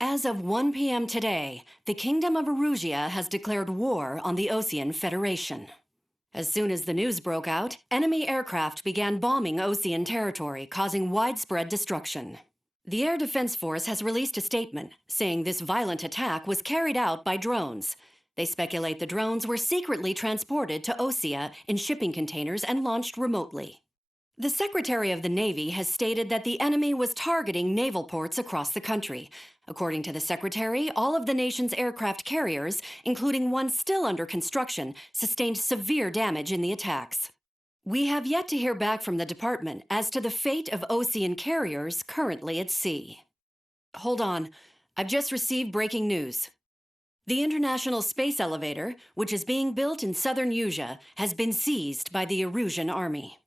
As of 1 p.m. today, the Kingdom of Erusia has declared war on the Osean Federation. As soon as the news broke out, enemy aircraft began bombing Osean territory, causing widespread destruction. The Air Defense Force has released a statement saying this violent attack was carried out by drones. They speculate the drones were secretly transported to Osea in shipping containers and launched remotely. The Secretary of the Navy has stated that the enemy was targeting naval ports across the country. According to the Secretary, all of the nation's aircraft carriers, including one still under construction, sustained severe damage in the attacks. We have yet to hear back from the department as to the fate of Osean carriers currently at sea. Hold on, I've just received breaking news. The International Space Elevator, which is being built in southern Usea, has been seized by the Erusian army.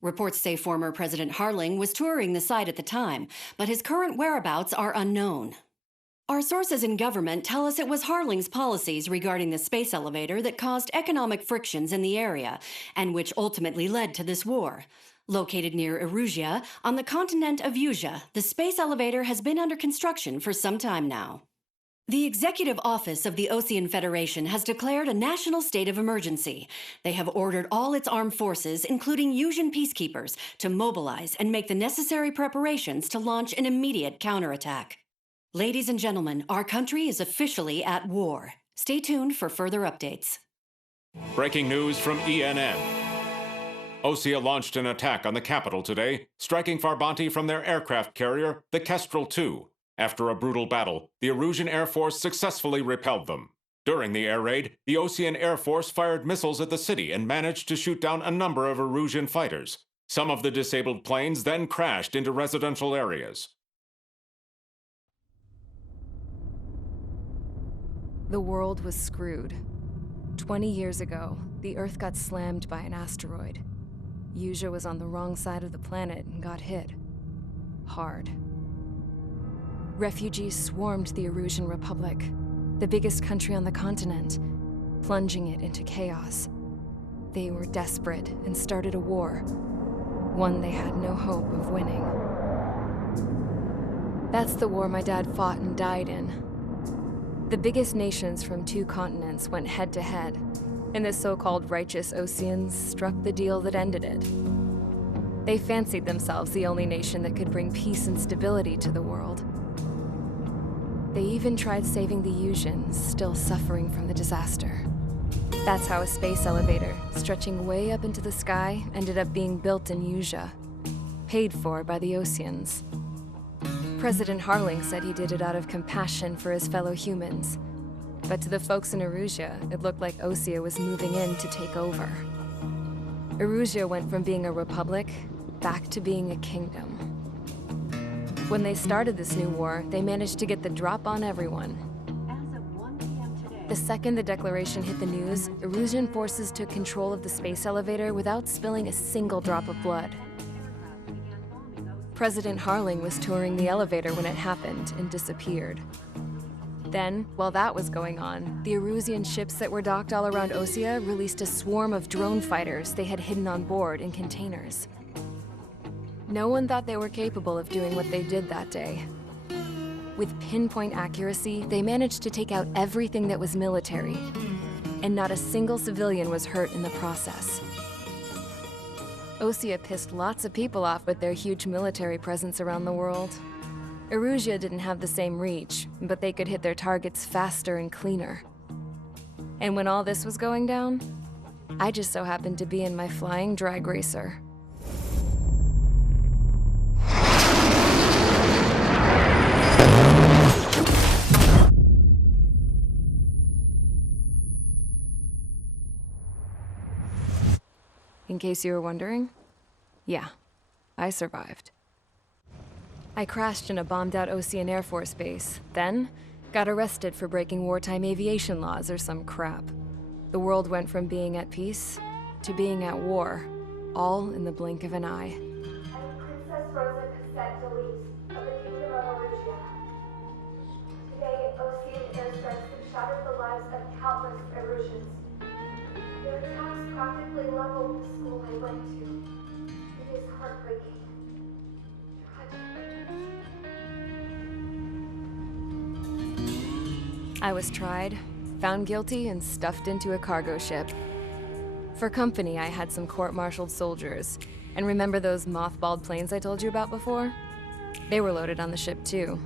Reports say former President Harling was touring the site at the time, but his current whereabouts are unknown. Our sources in government tell us it was Harling's policies regarding the space elevator that caused economic frictions in the area, and which ultimately led to this war. Located near Erusia, on the continent of Usea, the space elevator has been under construction for some time now. The Executive Office of the Osean Federation has declared a national state of emergency. They have ordered all its armed forces, including Usian peacekeepers, to mobilize and make the necessary preparations to launch an immediate counterattack. Ladies and gentlemen, our country is officially at war. Stay tuned for further updates. Breaking news from ENN. Osea launched an attack on the capital today, striking Farbanti from their aircraft carrier, the Kestrel II. After a brutal battle, the Erusian Air Force successfully repelled them. During the air raid, the Osean Air Force fired missiles at the city and managed to shoot down a number of Erusian fighters. Some of the disabled planes then crashed into residential areas. The world was screwed. 20 years ago, the Earth got slammed by an asteroid. Usea was on the wrong side of the planet and got hit. Hard. Refugees swarmed the Erusian Republic, the biggest country on the continent, plunging it into chaos. They were desperate and started a war, one they had no hope of winning. That's the war my dad fought and died in. The biggest nations from 2 continents went head-to-head, and the so-called righteous Oseans struck the deal that ended it. They fancied themselves the only nation that could bring peace and stability to the world. They even tried saving the Usians, still suffering from the disaster. That's how a space elevator, stretching way up into the sky, ended up being built in Usea, paid for by the Oseans. President Harling said he did it out of compassion for his fellow humans. But to the folks in Erusia, it looked like Osea was moving in to take over. Erusia went from being a republic back to being a kingdom. When they started this new war, they managed to get the drop on everyone. As of 1 p.m. today, The second the declaration hit the news, Erusian forces took control of the space elevator without spilling a single drop of blood. President Harling was touring the elevator when it happened and disappeared. Then, while that was going on, the Erusian ships that were docked all around Osea released a swarm of drone fighters they had hidden on board in containers. No one thought they were capable of doing what they did that day. With pinpoint accuracy, they managed to take out everything that was military, and not a single civilian was hurt in the process. Osea pissed lots of people off with their huge military presence around the world. Erusia didn't have the same reach, but they could hit their targets faster and cleaner. And when all this was going down, I just so happened to be in my flying drag racer. In case you were wondering, yeah, I survived. I crashed in a bombed-out Osean Air Force base, then got arrested for breaking wartime aviation laws or some crap. The world went from being at peace to being at war, all in the blink of an eye. I'm Princess Rosa Cassette Delise of the Kingdom of Erusia. Today, Osean airstrikes have shattered the lives of countless Erusians. Their attacks practically leveled the school I went to. It is heartbreaking. Tragic. I was tried, found guilty, and stuffed into a cargo ship. For company, I had some court-martialed soldiers. And remember those mothballed planes I told you about before? They were loaded on the ship too.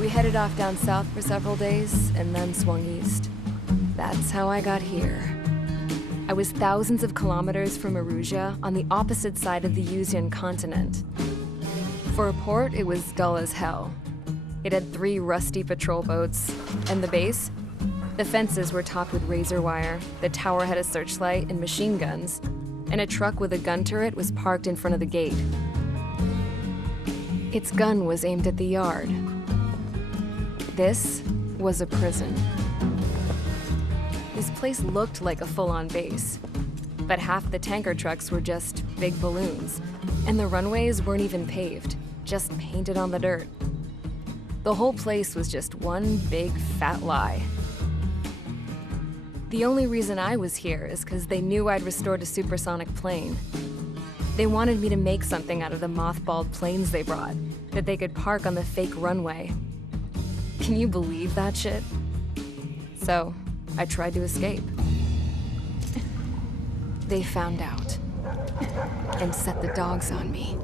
We headed off down south for several days, and then swung east. That's how I got here. I was thousands of kilometers from Erusia, on the opposite side of the Yuzian continent. For a port, it was dull as hell. It had 3 rusty patrol boats. And the base? The fences were topped with razor wire, the tower had a searchlight and machine guns, and a truck with a gun turret was parked in front of the gate. Its gun was aimed at the yard. This was a prison. This place looked like a full-on base, but half the tanker trucks were just big balloons, and the runways weren't even paved, just painted on the dirt. The whole place was just one big fat lie. The only reason I was here is because they knew I'd restored a supersonic plane. They wanted me to make something out of the mothballed planes they brought, that they could park on the fake runway. Can you believe that shit? So, I tried to escape. They found out and set the dogs on me.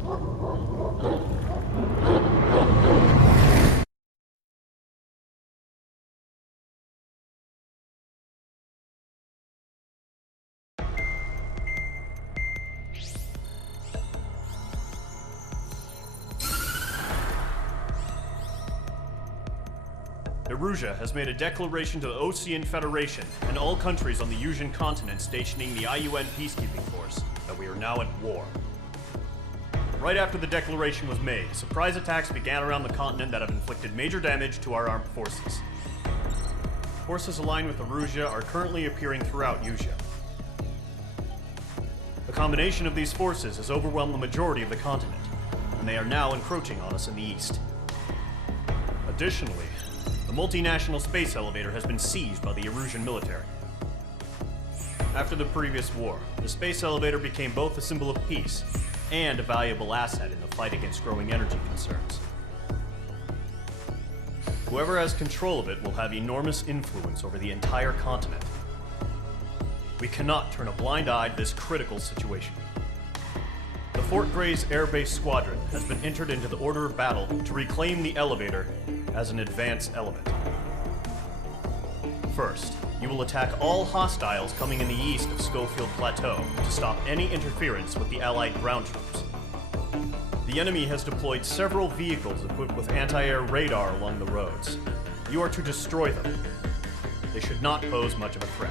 Erusia has made a declaration to the Osean Federation and all countries on the Yusian continent stationing the IUN peacekeeping force that we are now at war. Right after the declaration was made, surprise attacks began around the continent that have inflicted major damage to our armed forces. Forces aligned with Erusia are currently appearing throughout Yusia. The combination of these forces has overwhelmed the majority of the continent, and they are now encroaching on us in the east. Additionally, the multinational space elevator has been seized by the Erusian military. After the previous war, the space elevator became both a symbol of peace and a valuable asset in the fight against growing energy concerns. Whoever has control of it will have enormous influence over the entire continent. We cannot turn a blind eye to this critical situation. The Fort Gray's Air Base Squadron has been entered into the order of battle to reclaim the elevator as an advance element. First, you will attack all hostiles coming in the east of Schofield Plateau to stop any interference with the Allied ground troops. The enemy has deployed several vehicles equipped with anti-air radar along the roads. You are to destroy them. They should not pose much of a threat.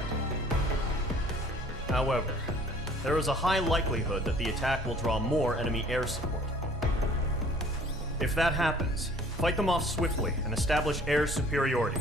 However, there is a high likelihood that the attack will draw more enemy air support. If that happens, fight them off swiftly and establish air superiority.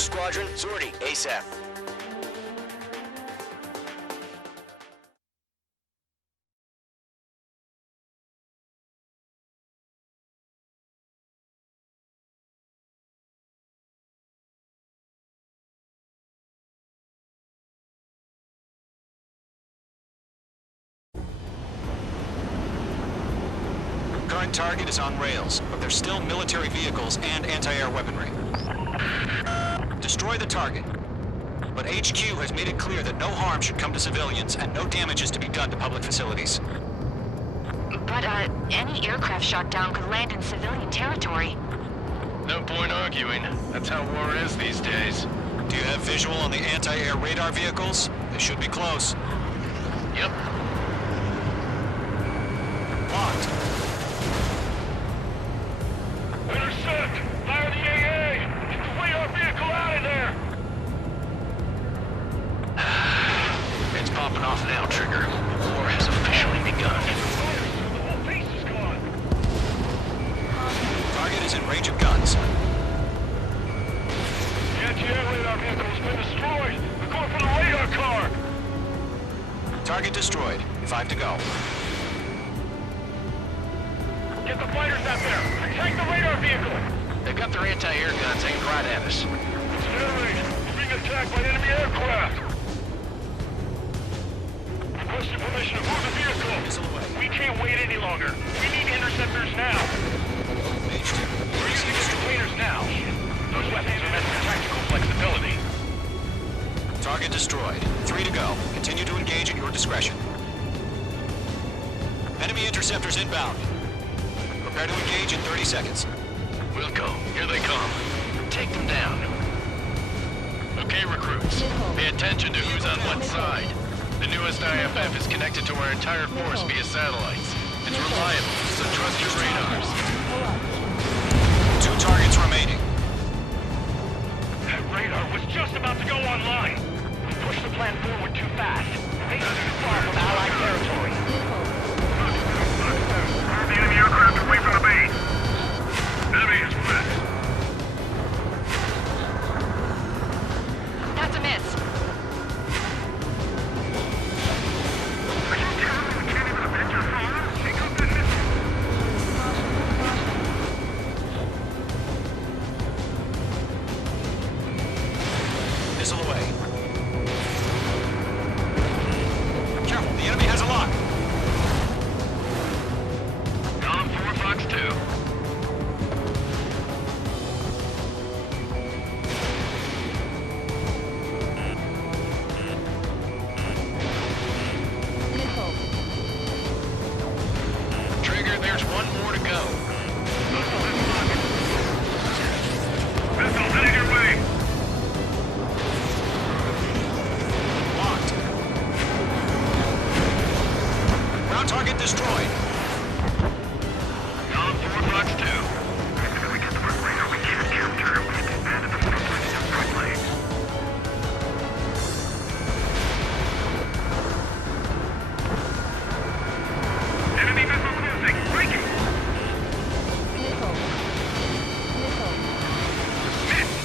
Squadron, sortie, ASAP. Current target is on rails, but there's still military vehicles and anti-air weaponry. Destroy the target. But HQ has made it clear that no harm should come to civilians and no damage is to be done to public facilities. But, any aircraft shot down could land in civilian territory. No point arguing. That's how war is these days. Do you have visual on the anti-air radar vehicles? They should be close. Yep. Locked. Intercept! Fire the AA! Get the radar vehicle out of there! It's popping off now, Trigger. War has officially begun. The whole base is gone! Target is in range of guns. The anti-air radar vehicle has been destroyed! They're going for the radar car! Target destroyed. 5 to go. Get the fighters out there! Attack the radar vehicle! They've got their anti-air guns aimed right at us. It's air raid! We're being attacked by enemy aircraft! Requesting permission to move the vehicle! Missile away. We can't wait any longer! We need interceptors now! Page 2. We're using the containers now! Those weapons are meant for tactical flexibility. Target destroyed. 3 to go. Continue to engage at your discretion. Enemy interceptors inbound. Prepare to engage in 30 seconds. We'll go. Here they come. Take them down. Okay, recruits. Pay attention to who's on what side. The newest IFF is connected to our entire force via satellites. It's reliable, so trust your radars. 2 targets remaining. That radar was just about to go online. We pushed the plan forward too fast. Base is too far from Allied territory. The enemy aircraft away from the base. Enemy is wet. That's a miss. Are you telling me we can't even avenge our father? Take up this missile. Missile away. Careful, the enemy has a lock. Column 4, Fox 2. Trigger, there's one more to go. Missiles heading your way. Locked. Ground target destroyed. Column 4, Fox 2. If we get the front radar, we can't capture him. We disbanded the front line in the front lane. Enemy missile cruising. Breaking. Missed.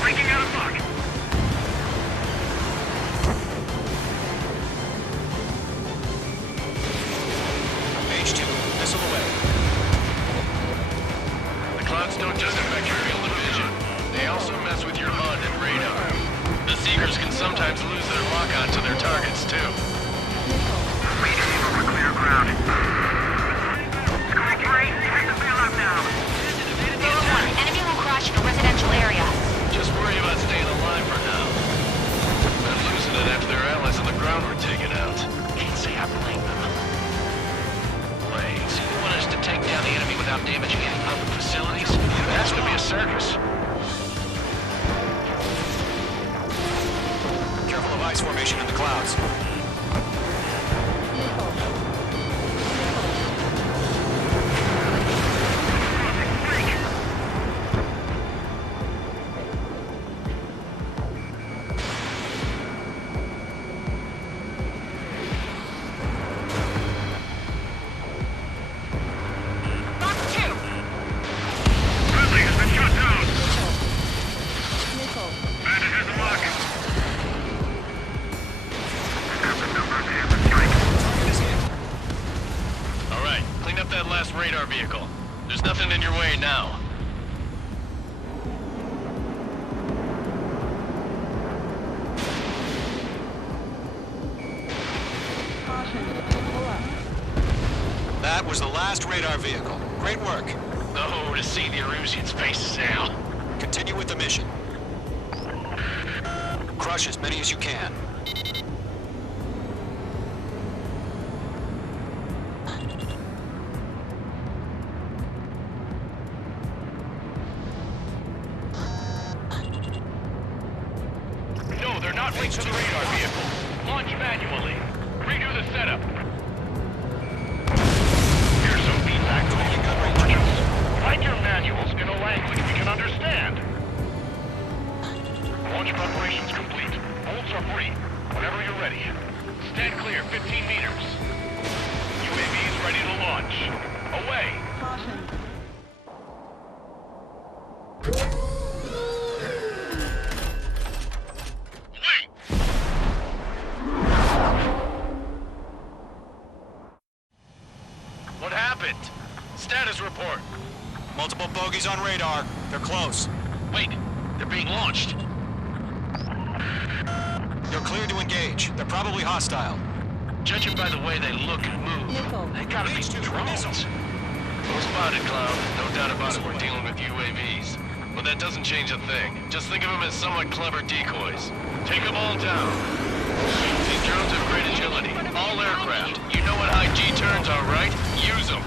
Breaking out of lock. Page 2. Missile away. The clouds don't just affect your field of vision. They also mess with your HUD and radar. The Seekers can sometimes lose their lock-on to their targets, too. Waiting over clear ground. Squad 3, take the bailout now. Enemy will crash in a residential area. Just worry about staying alive for now. They're losing it after their allies on the ground were taken out. Can't say I blame them. Blaze, you want us to take down the enemy without damaging any public facilities? It has to be a circus. Careful of ice formation in the clouds. Fox 2. Bradley has been shot down. That was the last radar vehicle. Great work. Oh, to see the Erusians' faces now. Continue with the mission. Crush as many as you can. No, they're not linked to the radar vehicle. Launch manually. Redo the setup. Here's some feedback from the intelligence. Write your manuals in a language we can understand. Launch preparations complete. Bolts are free. Whenever you're ready. Stand clear, 15 meters. UAVs ready to launch. Away. Wait! What happened? Status report. Multiple bogies on radar. They're close. Wait, they're being launched. You're clear to engage. They're probably hostile. Judging by the way they look and move, they gotta be drones. Well spotted, Cloud. No doubt about it, we're dealing with UAVs. But that doesn't change a thing. Just think of them as somewhat clever decoys. Take them all down. These drones have great agility. All aircraft. You know what high G turns are, right? Use them.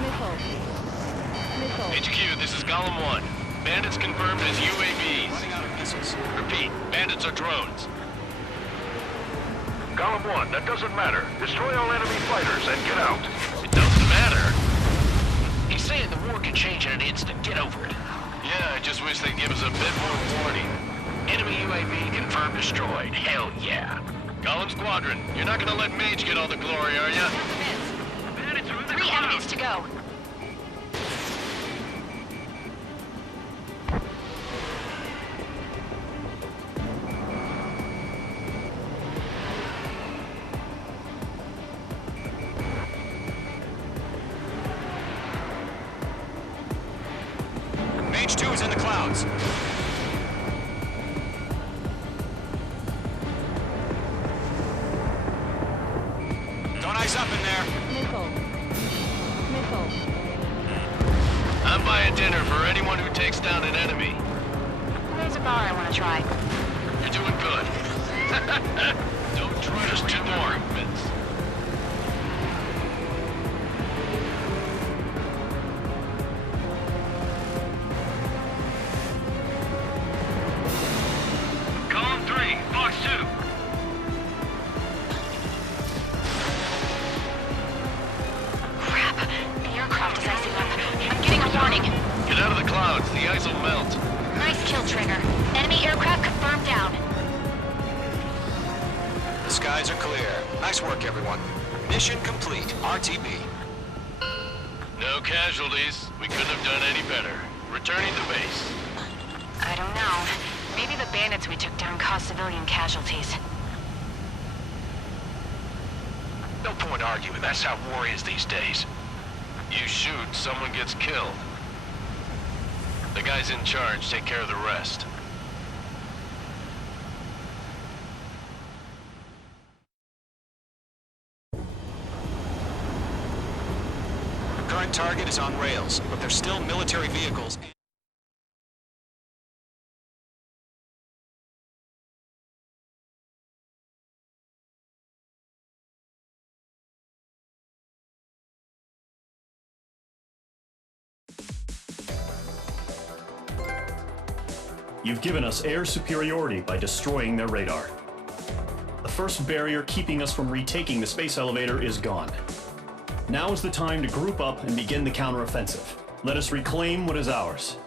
HQ, this is Golem 1. Bandits confirmed as UAVs. Running out of missiles. Repeat, bandits are drones. Golem 1, that doesn't matter. Destroy all enemy fighters and get out. It doesn't matter? He's saying the war can change in an instant. Get over it. Yeah, I just wish they'd give us a bit more warning. Enemy UAV confirmed destroyed. Hell yeah. Golem Squadron, you're not gonna let Mage get all the glory, are ya? 3 enemies to go. Mage 2 is in the clouds. Don't ice up in there. I'm buying dinner for anyone who takes down an enemy. There's a bar I want to try. You're doing good. Don't try to 2 more improvements. Column 3, Fox 2. Crap. The aircraft is icing up. I'm getting a warning. Get out of the clouds. The ice will melt. Nice kill, Trigger. Enemy aircraft confirmed down. The skies are clear. Nice work, everyone. Mission complete. RTB. No casualties. We couldn't have done any better. Returning to base. I don't know. Maybe the bandits we took down caused civilian casualties. No point arguing. That's how war is these days. You shoot, someone gets killed. The guys in charge take care of the rest. Current target is on rails, but there's still military vehicles. You've given us air superiority by destroying their radar. The first barrier keeping us from retaking the space elevator is gone. Now is the time to group up and begin the counteroffensive. Let us reclaim what is ours.